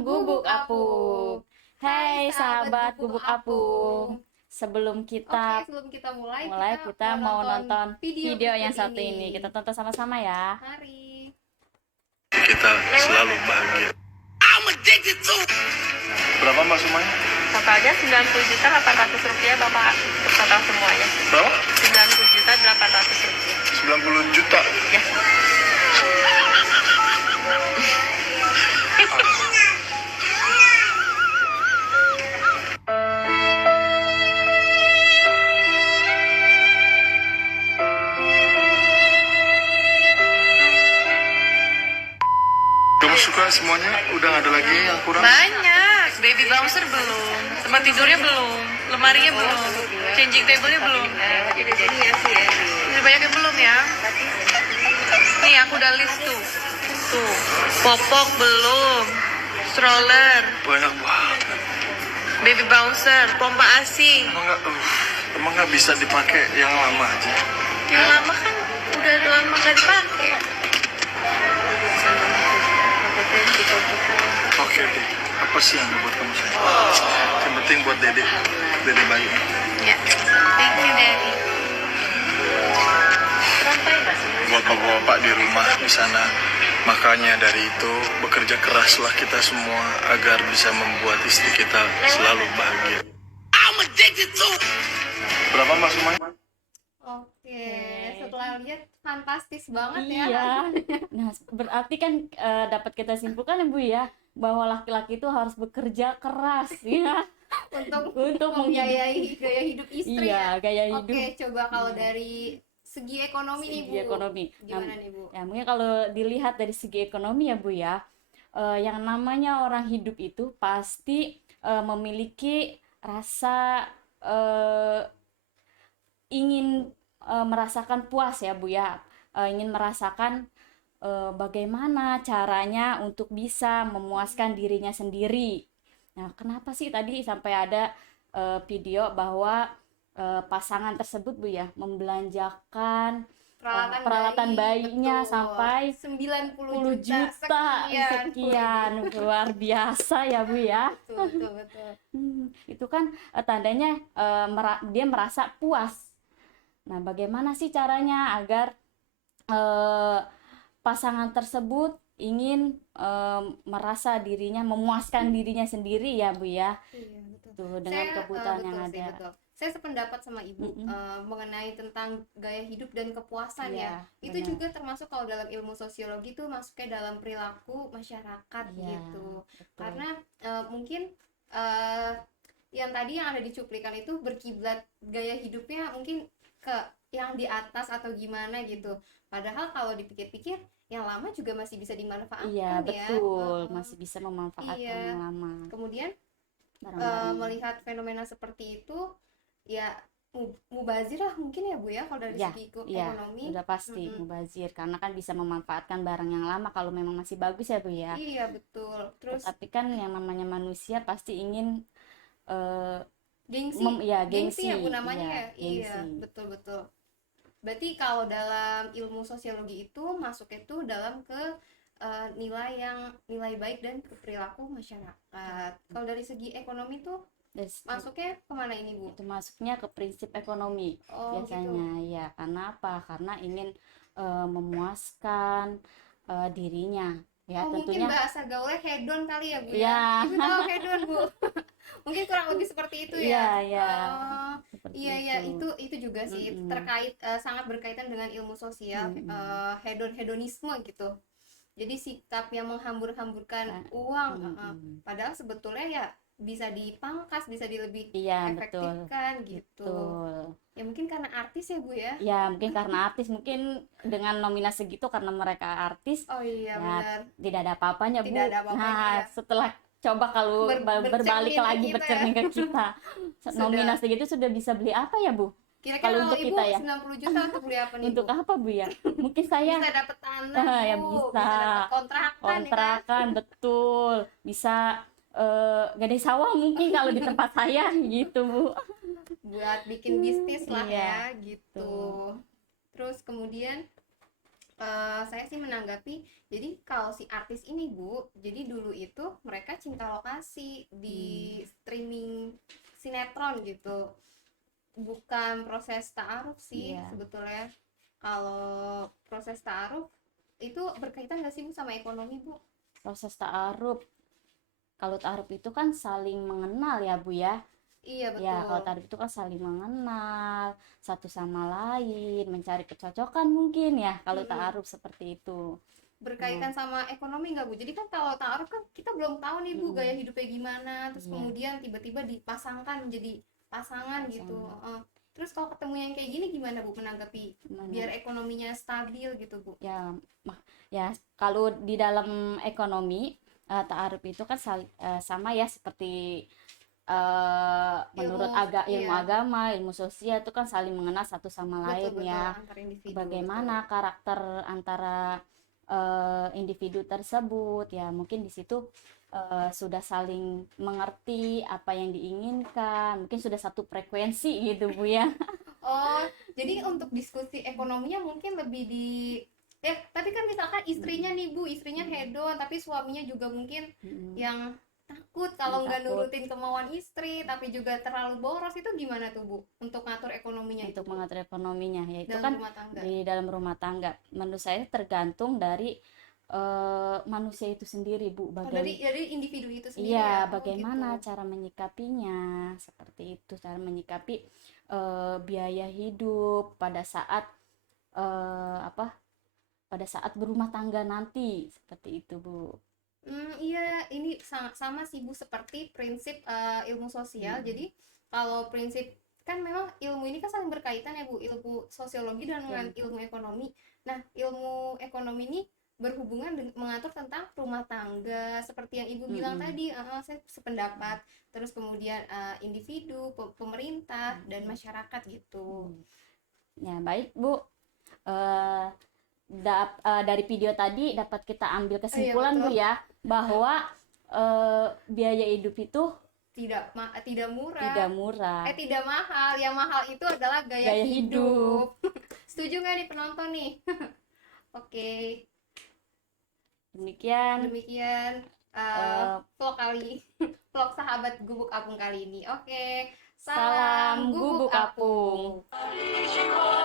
Program Gubuk Apung. Hai sahabat Gubuk Apung. Sebelum kita mulai, kita mau nonton video yang satu ini. Kita tonton sama-sama ya. Mari. Kita selalu bahagia. Berapa mbak sumanya? Totalnya 90.800.000 rupiah Bapak, untuk total semuanya. Berapa? 90.800.000 rupiah. 90 juta. Ya. Kamu suka semuanya? Udah gak ada lagi yang kurang? Banyak. Baby bouncer belum, tempat tidurnya belum, lemarinya belum, changing table-nya belum. Masih banyak yang belum ya. Nih aku udah list tuh. Tuh, popok belum, stroller, Banyak banget. baby bouncer, pompa ASI. Emang gak bisa dipakai yang lama aja? Yang lama kan udah lama gak dipakai. Oke deh. Apa sih yang buat kamu sayang? Yang penting buat dede bayi. Ya, thank you Daddy. Buat bapak-bapak di rumah di sana. Makanya dari itu bekerja keraslah kita semua agar bisa membuat istri kita selalu bahagia. Berapa mbak sumanya? Oke, setelah lihat fantastis banget ya. Iya. Nah, berarti kan dapat kita simpulkan ya Bu ya, bahwa laki-laki itu harus bekerja keras ya untuk membiayai gaya hidup istri iya, ya. gaya hidup. Oke, coba kalau dari segi ekonomi nih Bu. Ekonomi. Gimana nih Bu? Ya, mungkin kalau dilihat dari segi ekonomi ya Bu ya, yang namanya orang hidup itu pasti memiliki rasa ingin merasakan puas ya Bu ya, ingin merasakan bagaimana caranya untuk bisa memuaskan dirinya sendiri. Nah, kenapa sih tadi sampai ada video bahwa pasangan tersebut Bu ya membelanjakan peralatan bayinya betul. sampai 90 juta sekian. Luar biasa ya Bu ya. Betul. Itu kan tandanya dia merasa puas. Nah, bagaimana sih caranya agar pasangan tersebut ingin merasa dirinya memuaskan dirinya sendiri ya Bu ya. Iya, betul. Tuh, dengan kebutuhan yang ada. Betul. Saya sependapat sama Ibu mengenai tentang gaya hidup dan kepuasan Iya, ya. Itu benar. juga termasuk kalau dalam ilmu sosiologi itu masuknya dalam perilaku masyarakat Iya, gitu. betul. Karena mungkin yang tadi yang ada di cuplikan itu berkiblat gaya hidupnya mungkin ke yang di atas atau gimana gitu. Padahal kalau dipikir-pikir yang lama juga masih bisa dimanfaatkan Iya, ya. betul. Masih bisa memanfaatkan Iya. yang lama. Kemudian Barang-barang. melihat fenomena seperti itu ya mubazir lah mungkin ya Bu ya kalau dari Ya, segi iya, ekonomi. udah pasti mubazir karena kan bisa memanfaatkan barang yang lama kalau memang masih bagus ya Bu ya. Iya betul. Terus Tapi kan yang namanya manusia pasti ingin gengsi gengsi ya Bu namanya iya, ya. Iya gengsi. betul. Berarti kalau dalam ilmu sosiologi itu masuknya itu dalam ke nilai baik dan perilaku masyarakat. Kalau dari segi ekonomi tuh masuknya kemana ini Bu? Itu masuknya ke prinsip ekonomi biasanya gitu. ya. Karena apa? Karena ingin memuaskan dirinya ya, tentunya. Mungkin bahasa gaulnya hedon kali ya Bu Ya. ya. Ibu tahu hedon Bu. Mungkin kurang lebih seperti itu ya. Seperti Iya itu juga sih terkait sangat berkaitan dengan ilmu sosial hedonisme gitu. Jadi sikap yang menghambur-hamburkan uang padahal sebetulnya ya bisa dipangkas, bisa lebih efektifkan gitu. Betul. Ya mungkin karena artis ya Bu ya. Ya mungkin karena artis, mungkin dengan nominasi segitu karena mereka artis. Oh iya ya, benar. Tidak ada apa-apanya Bu. Tidak ada apa-apanya, Nah ya. Setelah coba kalau berbalik lagi bercermin ke kita, nominasi gitu sudah bisa beli apa ya Bu? Kira-kira Kalau kalau untuk Ibu kita ya. 90 juta untuk beli apa nih Untuk Bu? apa Bu ya? Mungkin saya Bisa dapat tanah ya Bu, bisa. dapat kontrakan ya kan? Betul. Bisa gadai sawah mungkin kalau di tempat saya gitu Bu. Buat bikin bisnis lah Iya, ya gitu. Terus kemudian Saya sih menanggapi, jadi kalau si artis ini Bu, jadi dulu itu mereka cinta lokasi di streaming sinetron gitu, bukan proses ta'aruf sih Iya. sebetulnya. Kalau proses ta'aruf itu berkaitan nggak sih Bu sama ekonomi Bu? Proses ta'aruf, kalau ta'aruf itu kan saling mengenal ya Bu ya. Iya Ya, kalau betul. ta'aruf itu kan saling mengenal satu sama lain, mencari kecocokan mungkin ya kalau Mm-mm. ta'aruf seperti itu. Berkaitan sama ekonomi nggak Bu? Jadi kan kalau ta'aruf kan kita belum tahu nih Bu gaya hidupnya gimana, terus Iya, kemudian tiba-tiba dipasangkan menjadi pasangan gitu. pasangan. Terus kalau ketemu yang kayak gini gimana Bu menanggapi biar Gimana? ekonominya stabil gitu Bu? Ya, ya kalau di dalam ekonomi ta'aruf itu kan sama ya seperti menurut ilmu Iya, agama, ilmu sosial itu kan saling mengenal satu sama betul lain betul ya. antar individu Bagaimana betul. karakter antara individu tersebut ya, mungkin di situ sudah saling mengerti apa yang diinginkan, mungkin sudah satu frekuensi gitu Bu ya. Oh, jadi untuk diskusi ekonominya mungkin lebih di tapi kan misalkan istrinya nih Bu, istrinya hedon tapi suaminya juga mungkin Mm-mm. yang takut Yang kalau nggak takut nurutin kemauan istri tapi juga terlalu boros, itu gimana tuh Bu untuk ngatur ekonominya itu untuk Bu mengatur ekonominya, yaitu dalam kan rumah tangga? di dalam rumah tangga menurut saya tergantung dari manusia itu sendiri Bu. Oh, dari individu itu sendiri Iya, ya. Oh bagaimana gitu. cara menyikapinya, seperti itu cara menyikapi biaya hidup pada saat apa, pada saat berumah tangga nanti, seperti itu Bu. Iya, ini sangat sama sih Bu seperti prinsip ilmu sosial. Mm-mm. Jadi kalau prinsip kan memang ilmu ini kan saling berkaitan ya Bu, ilmu sosiologi dan dengan Betul. ilmu ekonomi. Nah, ilmu ekonomi ini berhubungan dengan mengatur tentang rumah tangga seperti yang Ibu bilang Mm-mm. tadi. Saya sependapat. Terus kemudian individu, pemerintah dan Mm-mm. masyarakat gitu. Mm. Ya, baik Bu. Eh, dari video tadi dapat kita ambil Oh iya kesimpulan Bu betul. ya, bahwa biaya hidup itu Tidak murah. tidak murah. Tidak mahal. Yang mahal itu adalah gaya Gaya hidup. hidup. Setuju nggak nih penonton nih? Oke, Demikian demikian eh, vlog vlog sahabat Gubuk Apung kali ini. Oke, salam salam Gubuk gubuk apung. Apung.